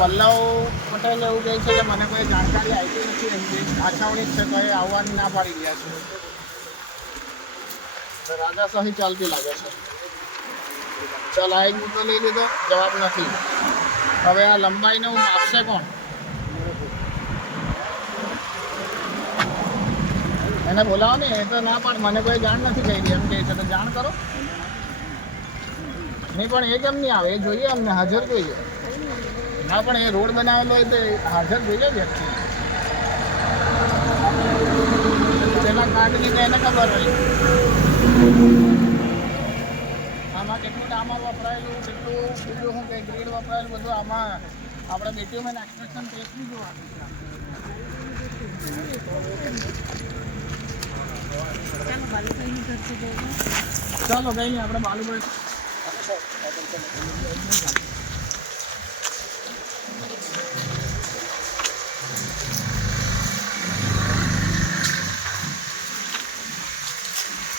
પલ્લવ પટેલ એવું કહે છે કે મને કોઈ જાણકારી આપી નથી એમની આછાવણી જ છે તો એ આવવાની ના પાડી ગયા છે. રાજાશાહી ચાલતી લાગે છે. ચાલ, આ એક મુદ્દો લઈ લીધો, જવાબ નથી. હવે આ લંબાઈને હું માપશે કોણ? એને બોલાવો ને, એ તો ના પણ મને કોઈ જાણ નથી કહી એમ કહે છે. તો જાણ કરો. નહીં, પણ એ કેમ નહીં આવે? એ જોઈએ અમને, હાજર જોઈએ. ના પણ એ રોડ બનાવેલો હોય તો એ હાજર જોઈએ વ્યક્તિ. તેના કાર્ડની તો એને ખબર હોય. આમાં કેટલું આમાં વપરાયેલું કેટલું બીજું શું કે ગ્રીડ વપરાયેલું બધું આમાં આપણે બેટીઓમાં એક્સટ્રેક્શન ટેસ્ટ બી જોવાનું છે. ચાલો કઈ નહીં આપણે બાલુભાઈ ચા નહીં તો પછી બીજી જગ્યાએ જઈને આવું ના જોઈએ. હા, રોડના આવે. પછી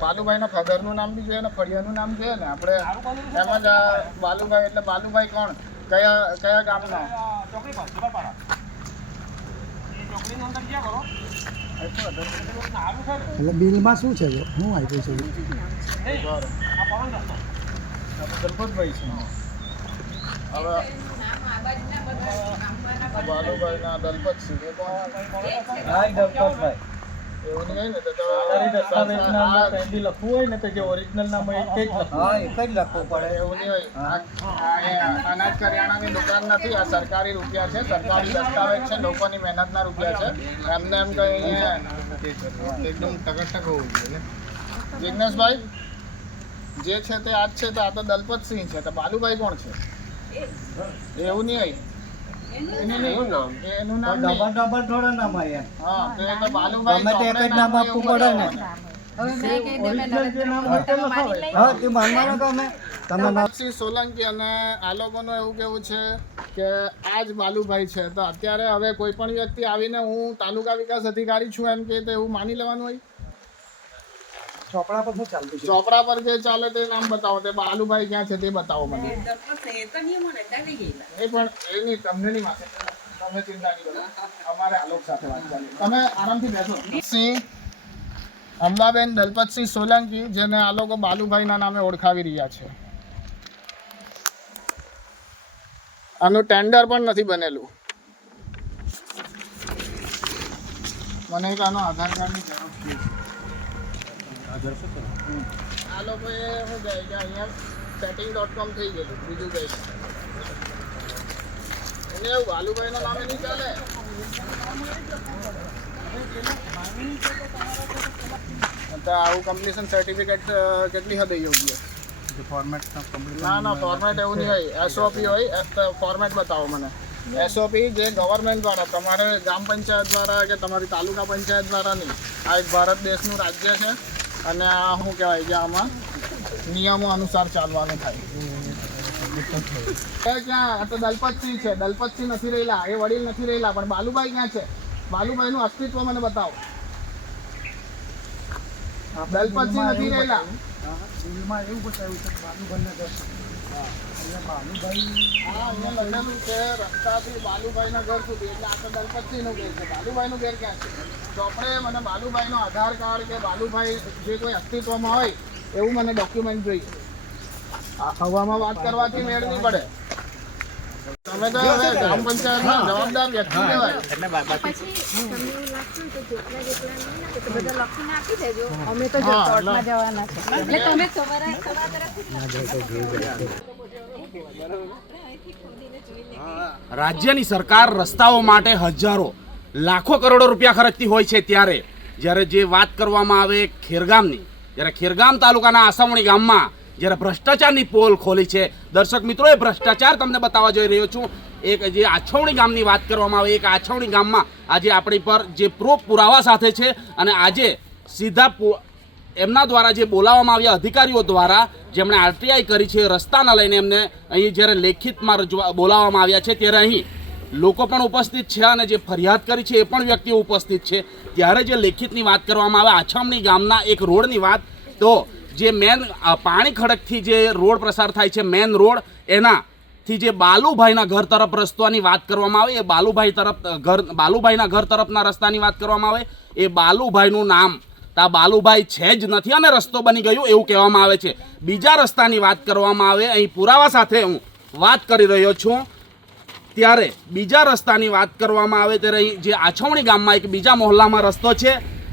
બાલુભાઈના ફાધરનું નામ બી જોઈએ ને ફળિયાનું નામ છે ને આપણે એમ જ આ બાલુભાઈ એટલે બાલુભાઈ કોણ? કયા કયા ગામના? એટલે બિલમાં શું છે? હું આપ્યું છે. ગણપતભાઈ છે. હવે બાલુભાઈના દલપતસિંહ એ દલપતભાઈ લખવું હોય ને તો જે ઓરિજિનલ નામ હોય તે જ હા એક જ લખવું પડે. એવું નહીં હોય. આ- આ એ અનાજ કરિયાણાની દુકાન નથી આ સરકારી રૂપિયા છે. સરકારી દસ્તાવેજ છે લોકોની મહેનતના રૂપિયા છે. એમને એમ કહીએ અહીંયા એકદમ ટકટક હોવું જોઈએ જિગ્નેશભાઈ જે છે તે આજ છે તો આ તો દલપતસિંહ છે. તો બાલુભાઈ કોણ છે? એવું નહીં હોય. એનું નહીં એનું નામ ડબલ ડબલ થોડા નામ આવ્યા હા તો એ તો બાલુભાઈ ગમે તે એક જ નામ આપવું પડે ને. બતાવવાનું. હા તે માનવાનો તમે તમે ના નરસિંહ સોલંકી અને આ લોકોનું એવું કેવું છે કે આ જ બાલુભાઈ છે. તો અત્યારે હવે કોઈ પણ વ્યક્તિ આવીને હું તાલુકા વિકાસ અધિકારી છું એમ કે તો એવું માની લેવાનું હોય? ચોપડા પર શું ચાલતું છે? ચોપડા પર જે ચાલે તે નામ બતાવો તે બાલુભાઈ ક્યાં છે તે બતાવો મને. એ પણ એ નહીં તમને નહીં માથે. તમે ચિંતા નહીં કરો. અમારે આલોક સાથે વાત ચાલે. તમે આરામથી બેસો. સિંહ અંબાબેન દલપતસિંહ સોલંકી જેને આ લોકો બાલુભાઈના નામે ઓળખાવી રહ્યા છે. આનું ટેન્ડર પણ નથી બનેલું. મને એક આનો આધાર કાર્ડની જરૂર છે આ લોકોએ શું કહે કે અહીંયા સેટિંગ ડોટ કોમ થઈ ગયેલું બીજું કંઈ નહીં. એને એવું બાલુભાઈના નામે નહીં ચાલે તો આવું કમ્પ્લીશન સર્ટિફિકેટ કેટલી હદે યોગ્ય ના ના ફોર્મેટ એવું નહીં હોય એસઓપી હોય ફોર્મેટ બતાવો મને એસઓપી જે ગવર્મેન્ટ દ્વારા તમારે ગ્રામ પંચાયત દ્વારા કે તમારી તાલુકા પંચાયત દ્વારા નહીં આ એક ભારત દેશનું રાજ્ય છે અને આ શું કહેવાય કે આમાં નિયમો અનુસાર ચાલવાનું થાય. ક્યાં? તો દલપતસિંહ છે. દલપતસિંહ નથી રહેલા. એ વડીલ નથી રહેલા, પણ બાલુભાઈ ક્યાં છે? બાલુભાઈનું અસ્તિત્વ મને બતાવો. દલપતસિંહ નથી રહેલા. એવું બતાવ્યું છે બાલુભાઈ લખેલું છે. રસ્તાથી બાલુભાઈના ઘર સુધી. એટલે આ તો દલપતસિંહનું ઘર છે. બાલુભાઈનું ઘર ક્યાં છે? ચોપડે મને બાલુભાઈનો આધાર કાર્ડ કે બાલુભાઈ જે કોઈ અસ્તિત્વમાં હોય એવું મને ડોક્યુમેન્ટ જોઈએ. હવામાં વાત કરવાથી મેળ નહીં પડે. તમે તો હવે ગ્રામ પંચાયતના જવાબદાર વ્યક્તિ કહેવાય. અમે. જવાના છે. એટલે તમે તમારા તમારા તરફથી રાજ્યની સરકાર રસ્તાઓ માટે હજારો, લાખો કરોડો રૂપિયા ખર્ચતી હોય છે ત્યારે. જ્યારે જે વાત કરવામાં આવે ખેરગામની, જ્યારે ખેરગામ તાલુકાના આસામણી ગામમાં જ્યારે ભ્રષ્ટાચારની પોલ ખોલી છે. દર્શક મિત્રો, એ ભ્રષ્ટાચાર તમને બતાવવા જઈ રહ્યો છું. એક જે આછવણી ગામની વાત કરવામાં આવે, એક આછવણી ગામમાં આજે આપણી પર જે પ્રૂફ પુરાવા સાથે છે અને આજે સીધા એમના દ્વારા જે બોલાવવામાં આવ્યા અધિકારીઓ દ્વારા જેમણે આરટીઆઈ કરી છે, રસ્તાના લઈને એમને અહીં જ્યારે લેખિતમાં બોલાવવામાં આવ્યા છે, ત્યારે અહીં લોકો પણ ઉપસ્થિત છે અને જે ફરિયાદ કરી છે એ પણ વ્યક્તિઓ ઉપસ્થિત છે. ત્યારે જે લેખિતની વાત કરવામાં આવે, આછામણી ગામના એક રોડની વાત, તો જે મેન પાણી ખડકથી જે રોડ પ્રસાર થાય છે, મેન રોડ એના થી જે બાલુભાઈના ઘર તરફ રસ્તાની વાત કરવામાં આવે, એ બાલુભાઈ તરફ ઘર, બાલુભાઈના ઘર તરફના રસ્તાની વાત કરવામાં આવે, એ બાલુભાઈનું નામ તા બાલુભાઈ છે જ નથી અને રસ્તો બની ગયો એવું કહેવામાં આવે છે. બીજા રસ્તાની વાત કરવામાં આવે, અહીં પુરાવા સાથે હું વાત કરી રહ્યો છું. ત્યારે બીજા રસ્તાની વાત કરવામાં આવે ત્યારે અહીં જે આછવણી ગામમાં એક બીજા મહોલ્લામાં રસ્તો છે,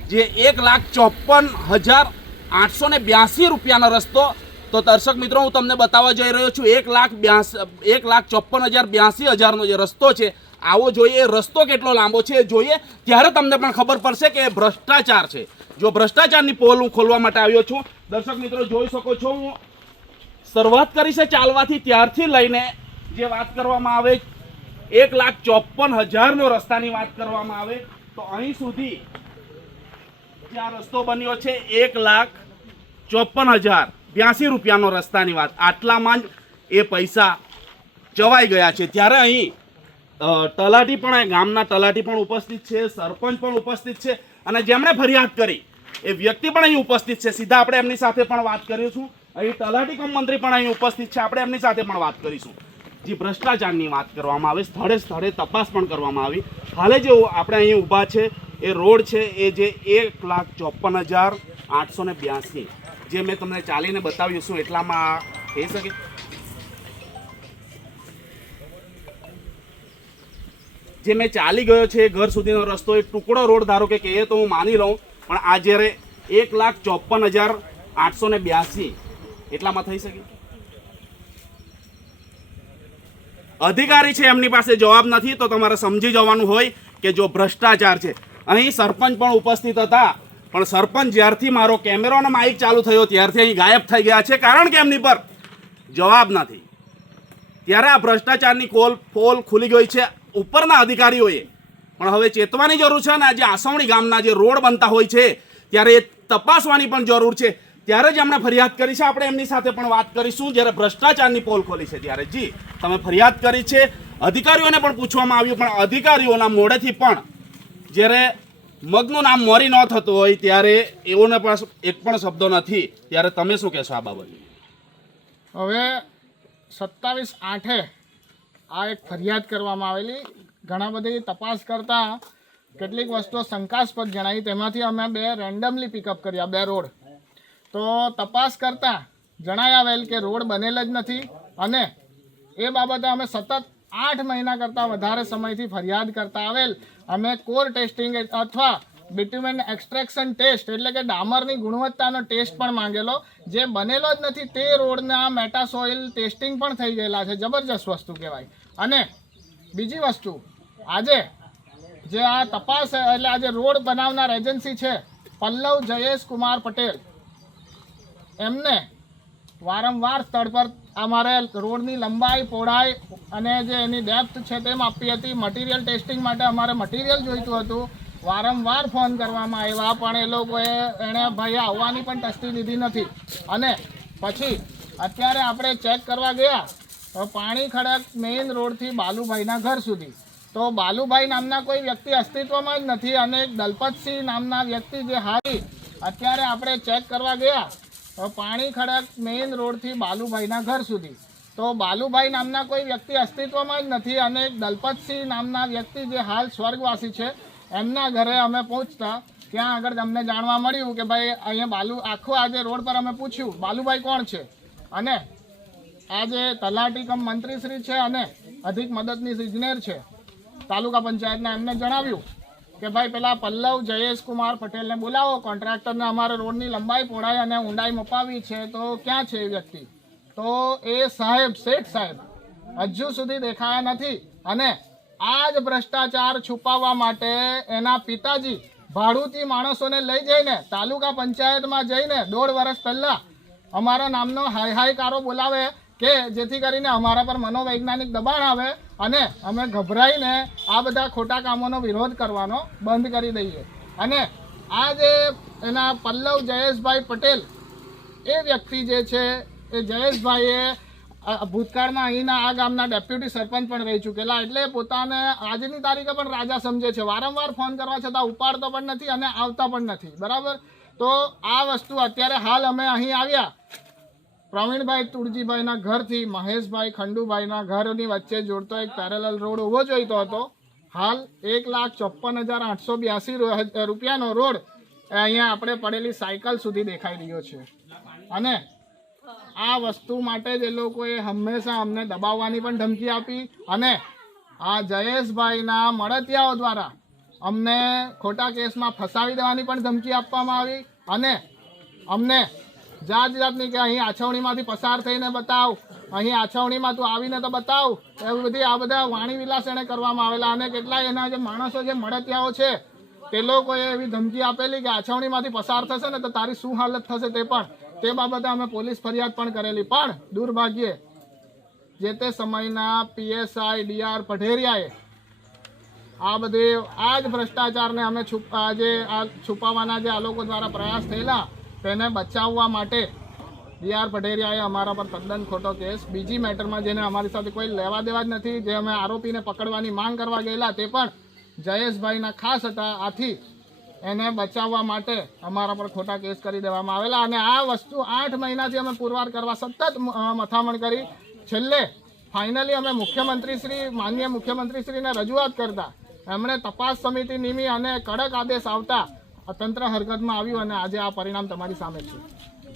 જે એક લાખ ચોપન હજાર આઠસો ને બ્યાસી રૂપિયાનો રસ્તો. તો દર્શક મિત્રો, હું તમને બતાવવા જઈ રહ્યો છું, એક લાખ બ્યાસી, એક લાખ ચોપન હજાર બ્યાસી હજારનો જે રસ્તો છે આવો જોઈએ, રસ્તો કેટલો લાંબો છે જોઈએ. ત્યારે તમને પણ ખબર પડશે કે ભ્રષ્ટાચાર છે. જો ભ્રષ્ટાચારની પોલ હું ખોલવા માટે આવ્યો છું, દર્શક મિત્રો જોઈ શકો છો હું શરૂઆત કરી છે ચાલવાથી, ત્યારથી લઈને જે વાત કરવામાં આવે, એક લાખ ચોપન હજારનો રસ્તાની વાત કરવામાં આવે, તો અહીં સુધી જે આ રસ્તો બન્યો છે, એક લાખ ચોપન હજાર બ્યાસી રૂપિયાનો રસ્તાની વાત. આટલામાં જ એ પૈસા જવાઈ ગયા છે. ત્યારે અહીં તલાટી પણ ગામના તલાટી પણ ઉપસ્થિત છે, સરપંચ પણ ઉપસ્થિત છે અને જેમણે ફરિયાદ કરી, એ વ્યક્તિ પણ અહીં ઉપસ્થિત છે. સીધા આપણે એમની સાથે પણ વાત કરીશું અહીં તલાટી કમ મંત્રી પણ અહીં ઉપસ્થિત છે. આપણે એમની સાથે પણ વાત કરીશું. જે, ભ્રષ્ટાચારની વાત કરવામાં આવે, સ્થળે સ્થળે તપાસ પણ કરવામાં આવી. હાલે જે આપણે અહીં ઊભા છે, એ રોડ છે, એ જે એક લાખ ચોપન હજાર આઠસો ને બ્યાસી. જે મેં તમને ચાલીને બતાવ્યું છું, એટલામાં થઈ શકે? જે મેં ચાલી ગયો છે ઘર સુધીનો રસ્તો, એ ટુકડો રોડ ધારો કે કહીએ તો હું માની લઉં, પણ આ જ્યારે એક લાખ ચોપન હજાર આઠસો ને બ્યાસી, એટલામાં થઈ શકે? અધિકારી છે એમની પાસે, જવાબ નથી, તો તમારે સમજી જવાનું હોય કે જો ભ્રષ્ટાચાર છે. અહીં સરપંચ પણ ઉપસ્થિત હતા, પણ સરપંચ જ્યારથી મારો કેમેરો અને માઇક ચાલુ થયો, ત્યારથી અહીં ગાયબ થઈ ગયા છે. કારણ કે એમની પર જવાબ નથી. ત્યારે આ ભ્રષ્ટાચારની કોલ ફોલ ખુલી ગઈ છે. ઉપરના અધિકારીઓએ. પણ હવે ચેતવાની જરૂર છે અને આજે આસવણી ગામના જે રોડ બનતા હોય છે, ત્યારે એ તપાસવાની પણ જરૂર છે. ત્યારે જ એમણે ફરિયાદ કરી છે. આપણે એમની સાથે પણ વાત કરીશું. જ્યારે ભ્રષ્ટાચારની પોલ ખોલી છે ત્યારે. જી, તમે ફરિયાદ કરી છે. અધિકારીઓને પણ પૂછવામાં આવ્યું, પણ અધિકારીઓના મોડેથી પણ જ્યારે મગનું નામ મોરી ન થતું હોય, ત્યારે એઓને પણ એક પણ શબ્દો નથી. ત્યારે તમે શું કહેશો આ બાબતે હવે સત્તાવીસ આઠે આ એક ફરિયાદ કરવામાં આવેલી. ઘણા બધી તપાસ કરતાં કેટલીક વસ્તુઓ શંકાસ્પદ જણાવી તેમાંથી અમે બે રેન્ડમલી પિકઅપ કર્યા, બે રોડ. તો તપાસ કરતાં જણાઈ આવેલ કે રોડ બનેલ જ નથી અને એ બાબતે અમે સતત આઠ મહિના કરતાં વધારે સમયથી ફરિયાદ કરતા આવેલ. અમે કોર ટેસ્ટિંગ અથવા બિટ્યુમેન એક્સટ્રેક્શન ટેસ્ટ એટલે કે ડામરની ગુણવત્તાનો ટેસ્ટ પણ માંગેલો. જે બનેલો જ નથી, તે રોડના મેટાસોઇલ ટેસ્ટિંગ પણ થઈ ગયેલા છે. જબરજસ્ત વસ્તુ કહેવાય. અને બીજી વસ્તુ, આજે જે આ તપાસ એટલે આજે રોડ બનાવનાર એજન્સી છે, પલ્લવ જયેશ કુમાર પટેલ. એમને વારંવાર સ્થળ પર અમારે રોડની લંબાઈ, પહોળાઈ અને જે એની ડેપ્થ છે તેમ આપી હતી. મટીરિયલ ટેસ્ટિંગ માટે અમારે મટીરિયલ જોઈતું હતું. વારંવાર ફોન કરવામાં આવ્યા, પણ એ લોકોએ એણે ભાઈ આવવાની પણ તસ્તી દીધી નથી. અને પછી અત્યારે આપણે ચેક કરવા ગયા પાણી ખડક મેઇન રોડથી બાલુભાઈના ઘર સુધી. તો બાલુભાઈ નામના કોઈ વ્યક્તિ અસ્તિત્વમાં જ નથી અને દલપતસિંહ નામના વ્યક્તિ જે હારી, અત્યારે આપણે ચેક કરવા ગયા, તો પાણી ખડક મેઇન રોડથી બાલુભાઈના ઘર સુધી. તો બાલુભાઈ નામના કોઈ વ્યક્તિ અસ્તિત્વમાં જ નથી અને દલપતસિંહ નામના વ્યક્તિ જે હાલ સ્વર્ગવાસી છે, એમના ઘરે અમે પહોંચતા, ત્યાં આગળ અમને જાણવા મળ્યું કે ભાઈ અહીંયા બાલુ, આખો આજે રોડ પર અમે પૂછ્યું, બાલુભાઈ કોણ છે? અને આ જે તલાટી કમ મંત્રીશ્રી છે અને અધિક મદદનીશ ઇજનેર છે, તાલુકા પંચાયતના એમને જણાવ્યું કે ભાઈ પેલા પલ્લવ જયેશ કુમાર પટેલને બોલાવો, કોન્ટ્રાક્ટરને અમારે રોડની લંબાઈ પહોળાઈ અને ઊંડાઈ મપાવી છે, તો ક્યાં છે એ વ્યક્તિ? તો એ સાહેબ, શેઠ સાહેબ, હજુ સુધી દેખાયા નથી અને આ જ ભ્રષ્ટાચાર છુપાવવા માટે એના પિતાજી ભાડુતી માણસોને લઈ જઈને તાલુકા પંચાયતમાં જઈને દોઢ વર્ષ પહેલાં અમારા નામનો હાય હાય કારો બોલાવે કે જેથી કરીને અમારા પર મનોવૈજ્ઞાનિક દબાણ આવે અને અમે ગભરાઈને આ બધા ખોટા કામોનો વિરોધ કરવાનો બંધ કરી દઈએ. અને આ જે એના પલ્લવ જયેશભાઈ પટેલ, એ વ્યક્તિ જે છે, એ જયેશભાઈએ ભૂતકાળમાં અહીંના આ ગામના ડેપ્યુટી સરપંચ પણ રહી ચૂકેલા, એટલે પોતાને આજની તારીખે પણ રાજા સમજે છે. વારંવાર ફોન કરવા છતાં ઉપાડતો પણ નથી અને આવતા પણ નથી. બરાબર? તો આ વસ્તુ અત્યારે હાલ અમે અહીં આવ્યા. પ્રવીણભાઈ તુળજીભાઈના ઘરથી, મહેશભાઈ ખંડુભાઈના ઘરની વચ્ચે જોડતો એક પેરેલલ રોડ ઊભો જોઈતો હતો. હાલ એક લાખ ચોપન હજાર આઠસો બ્યાસી રૂપિયાનો રોડ અહીંયા આપણે પડેલી સાયકલ સુધી દેખાઈ રહ્યો છે. અને આ વસ્તુ માટે જ એ લોકોએ હંમેશા અમને દબાવવાની પણ ધમકી આપી અને આ જયેશભાઈના મળતિયાઓ દ્વારા અમને ખોટા કેસમાં ફસાવી દેવાની પણ ધમકી આપવામાં આવી અને અમને જાત જાતની કે અહીં આછવણીમાંથી પસાર થઈને બતાવ, અહીં આછવણીમાં તું આવીને તો બતાવ. એવી બધી આ બધા વાણી વિલાસ એને કરવામાં આવેલા અને કેટલાય એના જે માણસો જે મળતિયાઓ છે, તે લોકોએ એવી ધમકી આપેલી કે આછવણીમાંથી પસાર થશે ને તો તારી શું હાલત થશે તે પણ. તે બાબતે અમે પોલીસ ફરિયાદ પણ કરેલી. પણ દુર્ભાગ્યે જે તે સમયના પીએસઆઈ ડીઆર પઢેરિયાએ આ બધે, આ જ ભ્રષ્ટાચારને અમે છુપ જે, આ છુપાવવાના જે આ લોકો દ્વારા પ્રયાસ થયેલા તેને બચાવવા માટે ડીઆર પટેરિયાએ અમારા પર તદ્દન ખોટો કેસ. બીજી મેટરમાં જેને અમારી સાથે કોઈ લેવા દેવા જ નથી, જે અમે આરોપીને પકડવાની માંગ કરવા ગયેલા, તે પણ જયેશભાઈના ખાસ હતા. આથી એને બચાવવા માટે અમારા પર ખોટા કેસ કરી દેવામાં આવેલા. અને આ વસ્તુ આઠ મહિનાથી અમે પુરવાર કરવા સતત મથામણ કરી. છેલ્લે ફાઇનલી અમે મુખ્યમંત્રી શ્રી માન્ય મુખ્યમંત્રી શ્રીને રજૂઆત કરતા, એમણે તપાસ સમિતિ નિમી અને કડક આદેશ આવતા તંત્ર હરકતમાં આવ્યું અને આજે આ પરિણામ તમારી સામે છે.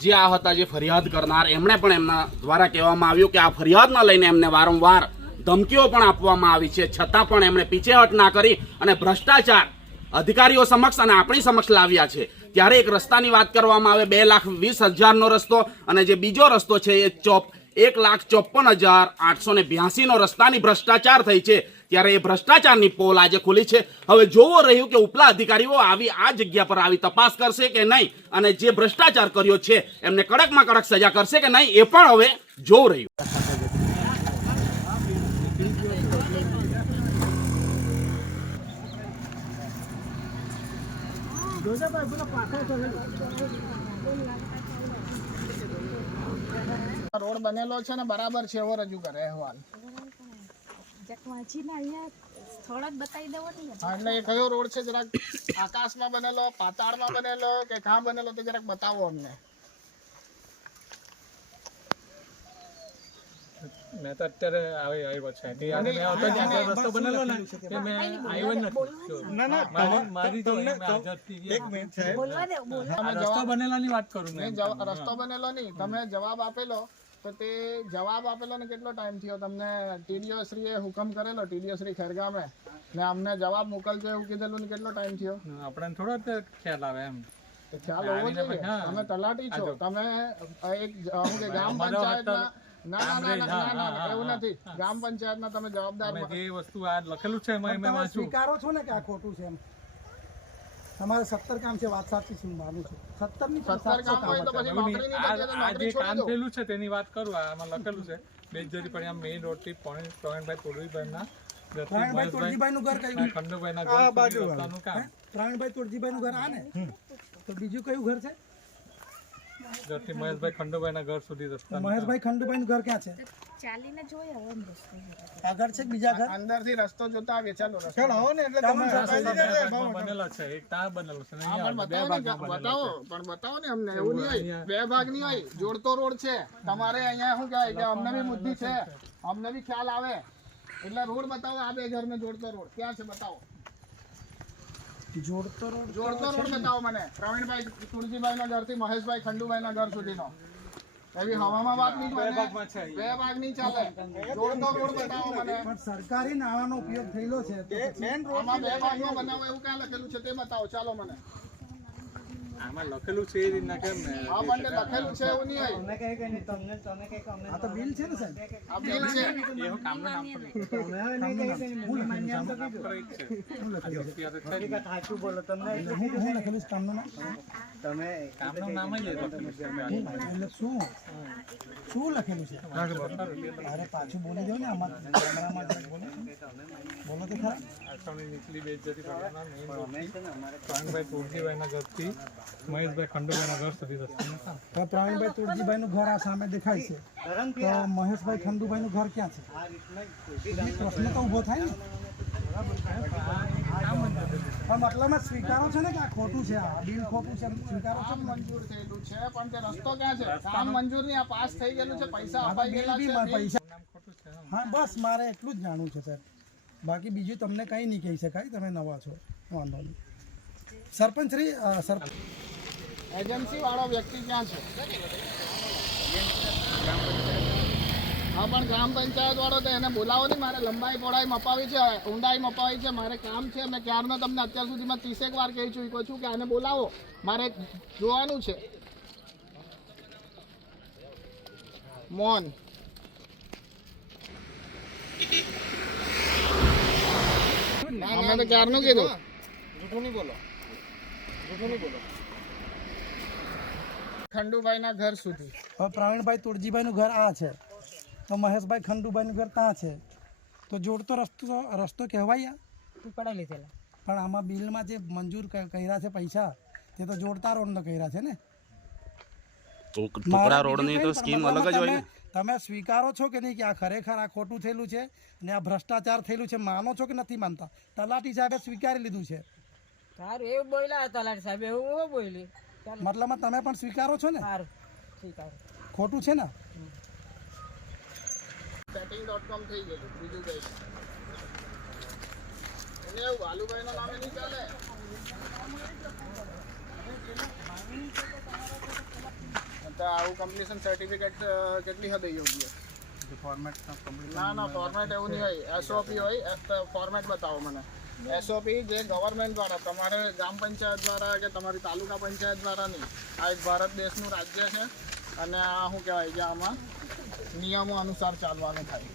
જે આ હતા જે ફરિયાદ કરનાર, એમણે પણ એમના દ્વારા કહેવામાં આવ્યું કે આ ફરિયાદના લઈને એમને વારંવાર ધમકીઓ પણ આપવામાં આવી છે. છતાં પણ એમણે પીછેહટ ના કરી અને ભ્રષ્ટાચાર અધિકારીઓ સમક્ષ અને આપણી સમક્ષ લાવ્યા છે. ત્યારે એક રસ્તાની વાત કરવામાં આવે, બે લાખ વીસ હજારનો રસ્તો અને જે બીજો રસ્તો છે એ ચોપ, એક લાખ ચોપન હજાર આઠસો ને બ્યાસીનો રસ્તાની ભ્રષ્ટાચાર થઈ છે. ત્યારે એ ભ્રષ્ટાચારની પોલ આજે ખુલી છે. હવે જોવો રહ્યું કે ઉપલા અધિકારીઓ આવી આ જગ્યા પર આવી તપાસ કરશે કે નહીં અને જે ભ્રષ્ટાચાર કર્યો છે, એમને કડકમાં કડક સજા કરશે કે નહીં એ પણ હવે જોવું રહ્યું. રોડ બનેલો છે ને બરાબર છે, એવો રજૂ કરે અહેવાલ. એટલે એ કયો રોડ છે જરાક આકાશમાં બનેલો પાતાળમાં બનેલો કે કાં બનેલો તે જરાક બતાવો અમને. મેં તો અત્યારે આવી આવ્યો છે. મેં રસ્તો બનેલો ને એ મેં આવ્યો જ નથી. જો. મારી મારી જો મેં આઝાદથી ગયા. બોલવા દે બોલવા રસ્તો બનેલાની વાત કરું મેં મેં રસ્તો બનેલો નહીં. તમે જવાબ આપેલો. તો તે જવાબ આપેલો ને કેટલો ટાઈમ થયો? તમને ટીડીઓશ્રીએ હુકમ કરેલો ટીડીઓશ્રી ખેરગામે? ને અમને જવાબ મોકલજો એવું કીધેલું ને કેટલો ટાઈમ થયો? આપણને થોડો ખ્યાલ આવે એમ. તો ખ્યાલ હોવો જોઈએ. તમે તલાટી છો. તમે એક કે ગ્રામ પંચાયતના ના ના ના ના, હા, એવું નથી. ગ્રામ પંચાયતના તમે જવાબદાર જે વસ્તુ આ લખેલું છે એમાં મેં વાંચ્યું સ્વીકારો છો ને કે આ ખોટું છે એમ? તમારે સત્તર કામ છે વાત સાચી છે હું માનું છું. સત્તરની સત્તર કામ હોય તો કામ પછી એવું આ જે કામ થયેલું છે તેની વાત કરું. આમાં લખેલું છે બેજરી પણ મેઇન રોડથી પ્રવીણ- પ્રવીણભાઈ પુરવીભાઈના ના મહેશભાઈ તુલજીભાઈ નું ઘર કયું? ઘર સુધી રસ્તાનું કામ. પ્રવીણભાઈ તુલજીભાઈ નું ઘર આ ને તો બીજું કયું ઘર છે? ઘરથી મહેશભાઈ ખંડુભાઈના ઘર સુધી રસ્તા મહેશભાઈ ખંડુભાઈ નું ઘર ક્યાં છે? ચાલીને જોઈ આવો એમ રસ્તો આગળ છે બીજા ઘર? અંદરથી રસ્તો જોતા આવીએ ચાલો રસ્તો. આવો ને એટલે તમે બનેલો છે એક તા બનેલો છે ને હા, અહીંયા પણ બે બતાવો ને, બતાવો પણ બતાવો ને અમને એવું નહીં હોય. બે ભાગ નહીં હોય જોડતો રોડ છે. તમારે અહીંયા શું કહેવાય કે અમને બી બુદ્ધિ છે. અમને બી ખ્યાલ આવે. એટલે રોડ બતાવો આ બે ઘરને જોડતો રોડ. ક્યાં છે બતાવો. જોડતો રોડ જોડતો રોડ બતાવો મને. પ્રવીણભાઈ તુલસીભાઈ ઘરથી મહેશભાઈ ખંડુભાઈ ના ઘર સુધીનો. એવી હવામાં વાત નહીં બે ભાગ નહીં ચાલે. જોડતો રોડ બતાવો મને. પણ સરકારી નાણાંનો ઉપયોગ થયેલો છે મેન આમાં બે ભાગમાં બનાવો એવું ક્યાં લખેલું છે તે બતાવો. ચાલો મને. આમાં લખેલું છે એ રીતના કેમ ને હા પણ લખેલું છે એવું નહીં હોય. આ તો બિલ છે ને સાહેબ? આ બિલ છે. એ હું કામનું નામ પણ લખ્યું. પર એક છે. અત્યારે છે જ નહીં. તમને હું લખેલું છે? કામનું નામ? કામનું નામ જ લખેલું છે એટલે શું? શું લખેલું છે? અરે પાછું બોલી દો ને આમાં. કેમેરામાં બોલો. બોલો તો ખરા. આસામની નીચલી બેઇજ્જતી કરવાના main રોડથી પ્રવીણભાઈ તુલસીભાઈના ઘરથી મહેશભાઈ ખંડુભાઈના ઘર સુધી તો તુલજીભાઈનું ઘર આ સામે દેખાય છે. તો મહેશભાઈ ખંડુભાઈનું ઘર ક્યાં છે? પ્રશ્ન તો ઊભો થાય ને. પણ મતલબ સ્વીકારો છે ને કે આ ખોટું છે આ બિલ ખોટું છે સ્વીકારો છે મંજૂર થયેલું છે પણ તે રસ્તો ક્યાં છે? કામ મંજૂર નહીં આ પાસ થઈ ગયેલું છે પૈસા અપાઈ ગયેલા છે પૈસા નામ ખોટું છે હા. હા બસ મારે એટલું જ જાણવું છે સર. બાકી બીજું તમને કંઈ નહીં કહી શકાય તમે નવા છો. વાંધો નહીં. સરપંચ શ્રી સરપંચ એજન્સી વાળો વ્યક્તિ ક્યાં છે? હા પણ ગ્રામ પંચાયત વાળો તો એને બોલાવો નહીં મારે લંબાઈ પહોળાઈ મપાવી છે ઊંડાઈ મપાવી છે મારે કામ છે મેં ક્યારનો તમને અત્યાર સુધીમાં ત્રીસેક વાર કહી ચૂક્યો છું કે આને બોલાવો મારે જોવાનું છે. મોન ના મેં તો ક્યારનું કીધું? જૂઠું નહીં બોલો. જૂઠું નહીં બોલો. ખંડુભાઈના ઘર સુધી. હવે પ્રવીણભાઈ તુળજીભાઈનું ઘર આ છે. તો મહેશભાઈ ખંડુભાઈનું ઘર ત્યાં છે. તો જોડતો રસ્તો રસ્તો કહેવાય આ. પણ આમાં બિલમાં જે મંજૂર કર્યા છે પૈસા તે તો જોડતા રોડનો કર્યા છે ને. ટુકડા રોડની તો સ્કીમ અલગ જ હોય તમે- સ્વીકારો છો કે નહીં કે આ ખરેખર આ ખોટું થયેલું છે ને આ ભ્રષ્ટાચાર થયેલું છે માનો છો કે નથી માનતા? તલાટી સાહેબે સ્વીકારી લીધું છે. સારું એવું બોલ્યા તલાટી સાહેબ એવું બોલી ચાલો. મતલબમાં તમે પણ સ્વીકારો છો ને? સારું સ્વીકારો. ખોટું છે ને? સેટિંગ ડોટ કોમ થઈ ગયેલું બીજું કઈ. એને એવું વાલુભાઈના નામે નહીં ચાલે. તો આવું કમ્પ્લીશન સર્ટિફિકેટ કેટલી હદે યોગ્ય? ના ના ફોર્મેટ એવું નહીં હોય. એસઓપી હોય ફોર્મેટ બતાવો મને. એસઓપી જે ગવર્મેન્ટ દ્વારા તમારે ગ્રામ પંચાયત દ્વારા કે તમારી તાલુકા પંચાયત દ્વારા નહીં. આ એક ભારત દેશનું રાજ્ય છે. અને આ શું કહેવાય કે આમાં નિયમો અનુસાર ચાલવાનું થાય.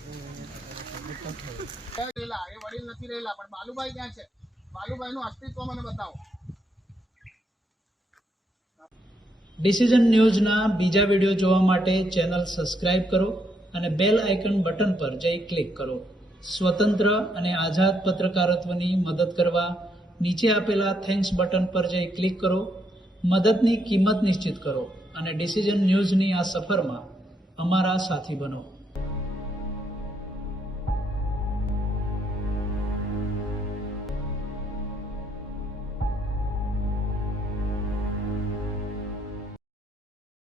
રહેલા પણ બાલુભાઈ ક્યાં છે? બાલુભાઈનું અસ્તિત્વ મને બતાવો. ડિસિઝન ન્યૂઝના બીજા વીડિયો જોવા માટે ચેનલ સબસ્ક્રાઇબ કરો અને બેલ આઇકન બટન પર જઈ ક્લિક કરો. સ્વતંત્ર અને આઝાદ પત્રકારત્વની મદદ કરવા નીચે આપેલા થેન્ક્સ બટન પર જઈ ક્લિક કરો. મદદની કિંમત નિશ્ચિત કરો અને ડિસિઝન ન્યૂઝની આ સફરમાં અમારા સાથી બનો.